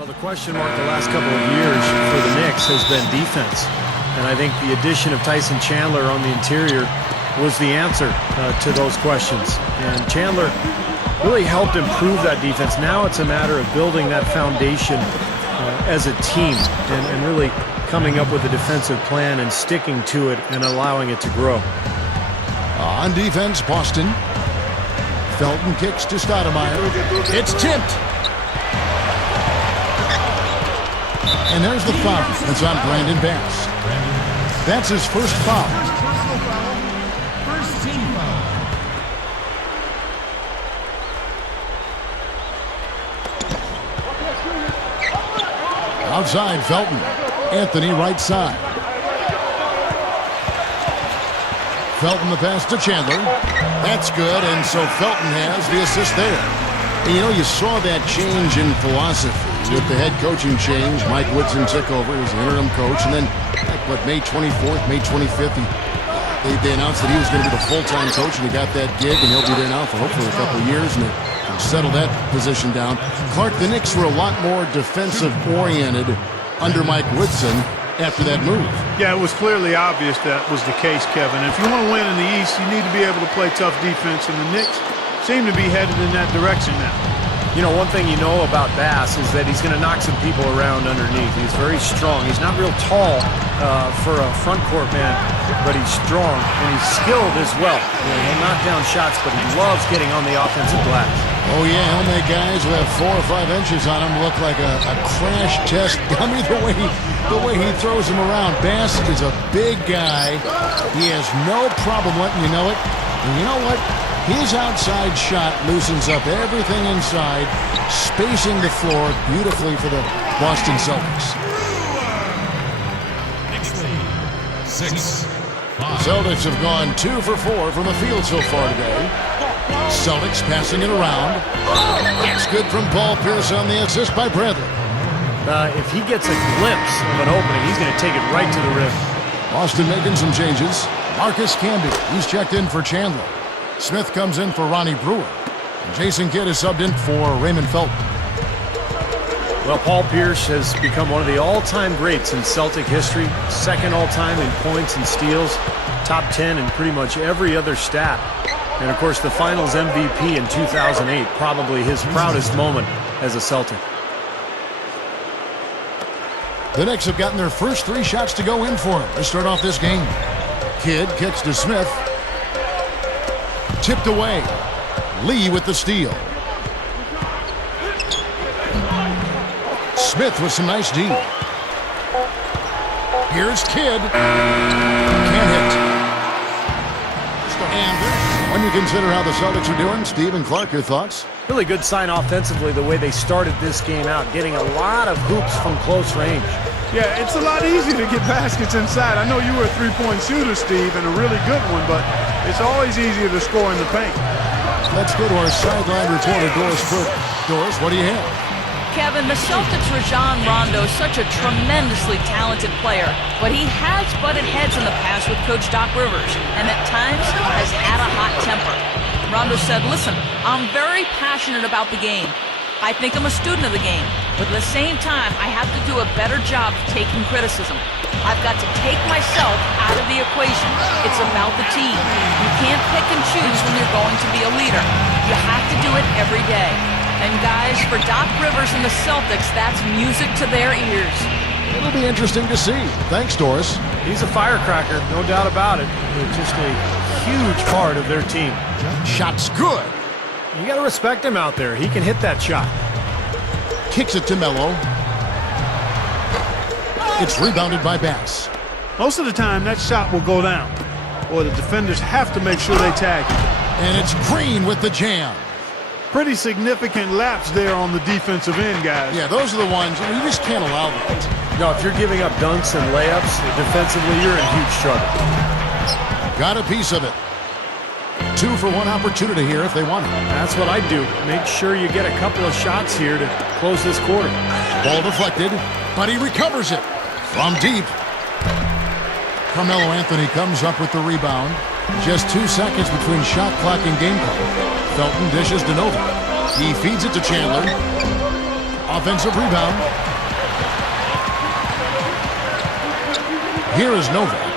Well, the question mark the last couple of years for the Knicks has been defense. And I think the addition of Tyson Chandler on the interior was the answer to those questions. And Chandler really helped improve that defense. Now it's a matter of building that foundation as a team and really coming up with a defensive plan and sticking to it and allowing it to grow. On defense, Boston. Felton kicks to Stoudemire. It's tipped. And there's the foul. It's on Brandon Bass. That's his first foul. First team foul. Outside, Felton. Anthony right side. Felton the pass to Chandler. That's good, and so Felton has the assist there. And you know, you saw that change in philosophy with the head coaching change. Mike Woodson took over as interim coach, and then, May 24th, May 25th, they announced that he was going to be the full-time coach, and he got that gig, and he'll be there now for hopefully a couple of years, and they settle that position down. Clark, the Knicks were a lot more defensive-oriented under Mike Woodson after that move. Yeah, it was clearly obvious that was the case, Kevin. If you want to win in the East, you need to be able to play tough defense, and the Knicks seem to be headed in that direction now. You know, one thing you know about Bass is that he's going to knock some people around underneath. He's very strong. He's not real tall for a front court man, but he's strong and he's skilled as well. You know, he'll knock down shots, but he loves getting on the offensive glass. Oh, yeah, he'll make guys who have 4 or 5 inches on him look like a crash test dummy the way he throws them around. Bass is a big guy. He has no problem letting you know it. And you know what? His outside shot loosens up everything inside, spacing the floor beautifully for the Boston Celtics. The Celtics have gone 2 for 4 from the field so far today. Celtics passing it around. That's good from Paul Pierce on the assist by Bradley. If he gets a glimpse of an opening, he's going to take it right to the rim. Boston making some changes. Marcus Camby, he's checked in for Chandler. Smith comes in for Ronnie Brewer. And Jason Kidd is subbed in for Raymond Felton. Well, Paul Pierce has become one of the all-time greats in Celtic history. Second all-time in points and steals. Top 10 in pretty much every other stat. And, of course, the Finals MVP in 2008. Probably his proudest moment as a Celtic. The Knicks have gotten their first 3 shots to go in for him to start off this game. Kidd kicks to Smith. Tipped away. Lee with the steal. Smith with some nice D. Here's Kidd. Can't hit. And when you consider how the Celtics are doing, Steve and Clark, your thoughts? Really good sign offensively the way they started this game out, getting a lot of hoops from close range. Yeah, it's a lot easier to get baskets inside. I know you were a three-point shooter, Steve, and a really good one, but it's always easier to score in the paint. Let's go to our sideline reporter, Doris Burke. Doris, what do you have? Kevin, the Celtics' Rajon Rondo is such a tremendously talented player, but he has butted heads in the past with Coach Doc Rivers, and at times has had a hot temper. Rondo said, "Listen, I'm very passionate about the game. I think I'm a student of the game, but at the same time, I have to do a better job of taking criticism. I've got to take myself out of the equation. It's about the team. You can't pick and choose when you're going to be a leader. You have to do it every day." And guys, for Doc Rivers and the Celtics, that's music to their ears. It'll be interesting to see. Thanks, Doris. He's a firecracker, no doubt about it. He's just a huge part of their team. Shot's good. You got to respect him out there. He can hit that shot. Kicks it to Melo. It's rebounded by Bass. Most of the time, that shot will go down, or the defenders have to make sure they tag it. And it's Green with the jam. Pretty significant laps there on the defensive end, guys. Yeah, those are the ones you just can't allow that. No, if you're giving up dunks and layups, defensively, you're in huge trouble. Got a piece of it. 2 for 1 opportunity here if they want it. That's what I do. Make sure you get a couple of shots here to close this quarter. Ball deflected, but he recovers it from deep. Carmelo Anthony comes up with the rebound. Just 2 seconds between shot clock and game clock. Felton dishes to Nova. He feeds it to Chandler. Offensive rebound. Here is Novak.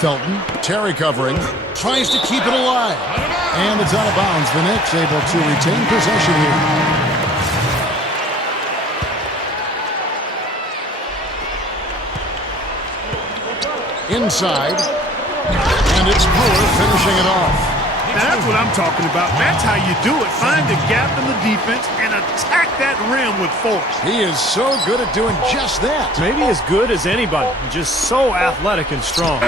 Felton, Terry covering, tries to keep it alive. And it's out of bounds. The Knicks able to retain possession here. Inside. And it's Brewer finishing it off. Now that's what I'm talking about. That's how you do it. Find a gap in the defense and attack that rim with force. He is so good at doing just that. Maybe as good as anybody. Just so athletic and strong.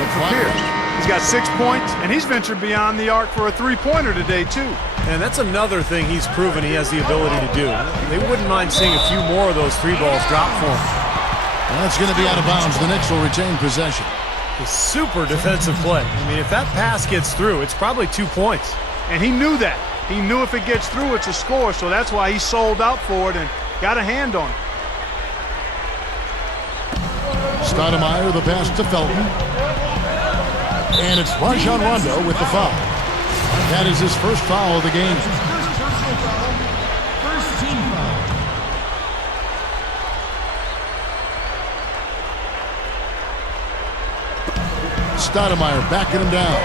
Look for Pierce. He's got 6 points, and he's ventured beyond the arc for a three-pointer today, too. And that's another thing he's proven he has the ability to do. They wouldn't mind seeing a few more of those three balls drop for him. That's going to be out of bounds. The Knicks will retain possession. A super defensive play. I mean, if that pass gets through, it's probably 2 points. And he knew that. He knew if it gets through, it's a score, so that's why he sold out for it and got a hand on it. Stoudemire, the pass to Felton. And it's Rajon Rondo with the foul. That is his first foul of the game. First team foul. Stoudemire backing him down.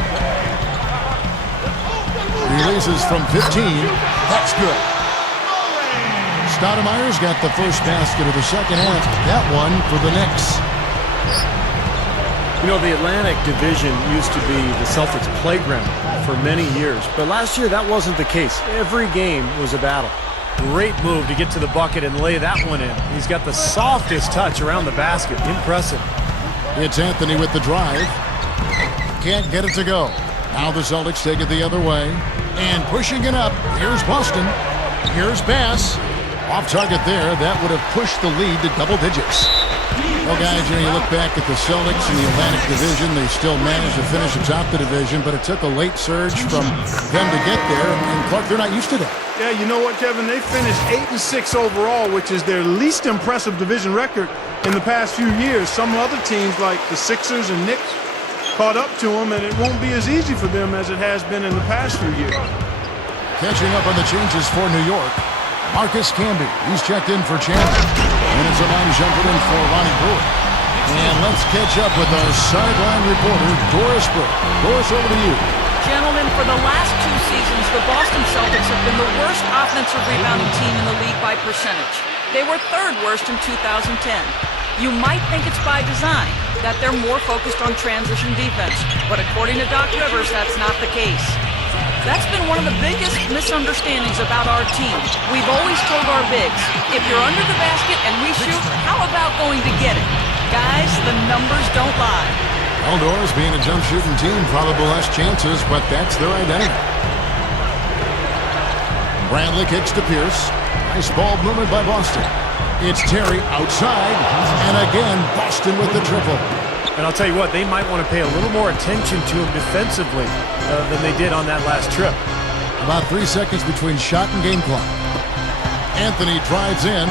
Releases from 15. That's good. Stoudemire's got the first basket of the second half. That one for the Knicks. You know, the Atlantic Division used to be the Celtics' playground for many years. But last year, that wasn't the case. Every game was a battle. Great move to get to the bucket and lay that one in. He's got the softest touch around the basket. Impressive. It's Anthony with the drive. Can't get it to go. Now the Celtics take it the other way. And pushing it up. Here's Boston. Here's pass. Off target there. That would have pushed the lead to double digits. Well, guys, you look back at the Celtics in the Atlantic Division. They still managed to finish atop the division, but it took a late surge from them to get there. And, Clark, they're not used to that. Yeah, you know what, Kevin? They finished 8-6 overall, which is their least impressive division record in the past few years. Some other teams, like the Sixers and Knicks, caught up to them, and it won't be as easy for them as it has been in the past few years. Catching up on the changes for New York. Marcus Camby, he's checked in for Chandler. And it's a line jumper in for Lonnie Brewer. And let's catch up with our sideline reporter, Doris Burke. Doris, over to you. Gentlemen, for the last 2 seasons, the Boston Celtics have been the worst offensive rebounding team in the league by percentage. They were 3rd worst in 2010. You might think it's by design, that they're more focused on transition defense. But according to Doc Rivers, that's not the case. That's been one of the biggest misunderstandings about our team. We've always told our bigs, if you're under the basket and we shoot, how about going to get it? Guys, the numbers don't lie. Well, Doris, being a jump shooting team, probably less chances, but that's their identity. Bradley kicks to Pierce. Nice ball movement by Boston. It's Terry outside, and again, Boston with the triple. And I'll tell you what, they might want to pay a little more attention to him defensively than they did on that last trip. About 3 seconds between shot and game clock. Anthony drives in,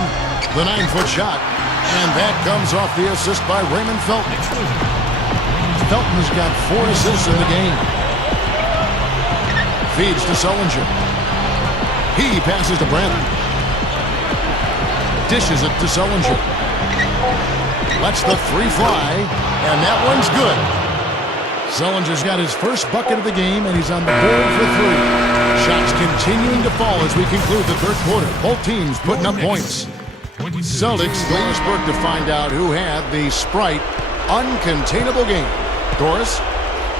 the 9-foot shot, and that comes off the assist by Raymond Felton. Felton's got 4 assists in the game. Feeds to Sullinger. He passes to Bradley. Dishes it to Sullinger. Lets the 3 fly, and that one's good. Sullinger's got his first bucket of the game, and he's on the board for 3. Shots continuing to fall as we conclude the third quarter. Both teams putting up points. Celtics leaves Burke to find out who had the Sprite uncontainable game. Doris?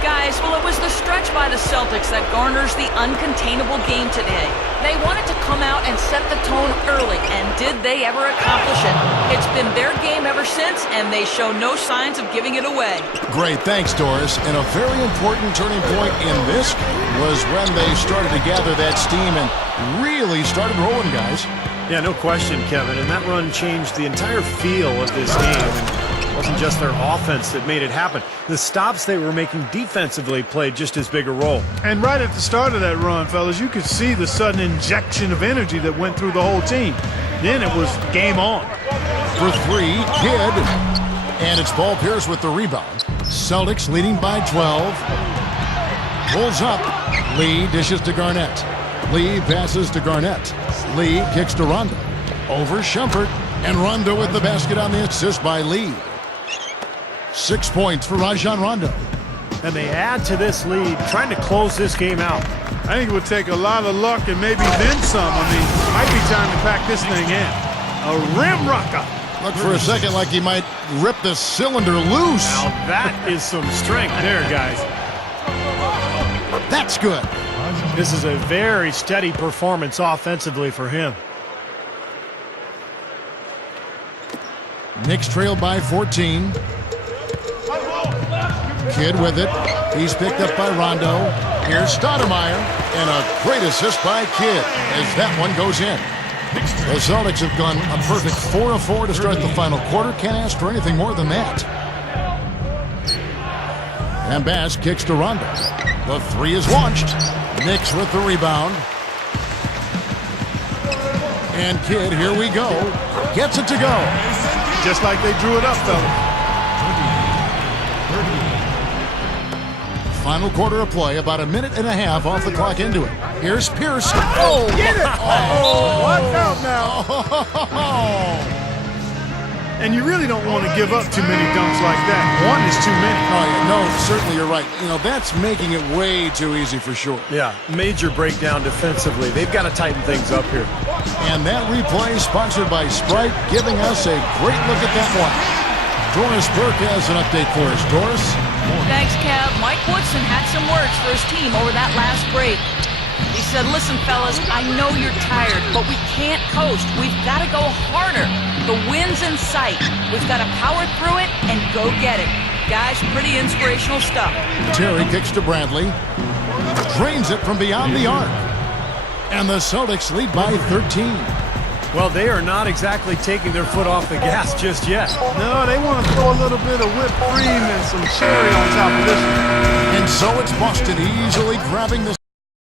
Guys, well, it was the stretch by the Celtics that garners the uncontainable game today. They wanted to come out and set the tone early, and did they ever accomplish it? It's been their game ever since, and they show no signs of giving it away. Great, thanks, Doris. And a very important turning point in this game was when they started to gather that steam and really started rolling, guys. Yeah, no question, Kevin. And that run changed the entire feel of this game. It wasn't just their offense that made it happen. The stops they were making defensively played just as big a role. And right at the start of that run, fellas, you could see the sudden injection of energy that went through the whole team. Then it was game on. For 3, Kidd. And it's Paul Pierce with the rebound. Celtics leading by 12. Pulls up. Lee dishes to Garnett. Lee passes to Garnett. Lee kicks to Rondo. Over Shumpert. And Rondo with the basket on the assist by Lee. 6 points for Rajon Rondo. And they add to this lead, trying to close this game out. I think it would take a lot of luck and maybe then some. I mean, might be time to pack this thing in. A rim rocker. Looked for a second like he might rip the cylinder loose. Now that is some strength there, guys. That's good. This is a very steady performance offensively for him. Knicks trail by 14. Kidd with it. He's picked up by Rondo. Here's Stoudemire. And a great assist by Kidd as that one goes in. The Celtics have gone a perfect 4 of 4 to start the final quarter. Can't ask for anything more than that. And Bass kicks to Rondo. The three is launched. Knicks with the rebound. And Kidd, here we go. Gets it to go. Just like they drew it up, fellas. Final quarter of play, about a minute and a half off the clock into it. Here's Pierce. Oh, Get it! Oh, watch out now. And you really don't want to give up too many dunks like that. One is too many. Oh, yeah, no, certainly you're right. You know, that's making it way too easy for sure. Yeah, major breakdown defensively. They've got to tighten things up here. And that replay sponsored by Sprite, giving us a great look at that one. Doris Burke has an update for us. Doris? Thanks, Kev. Mike Woodson had some words for his team over that last break. He said, listen, fellas, I know you're tired, but we can't coast. We've got to go harder. The win's in sight. We've got to power through it and go get it. Guys, pretty inspirational stuff. Terry kicks to Bradley. Drains it from beyond the arc. And the Celtics lead by 13. Well, they are not exactly taking their foot off the gas just yet. No, they want to throw a little bit of whipped cream and some cherry on top of this one. And so it's Boston easily grabbing the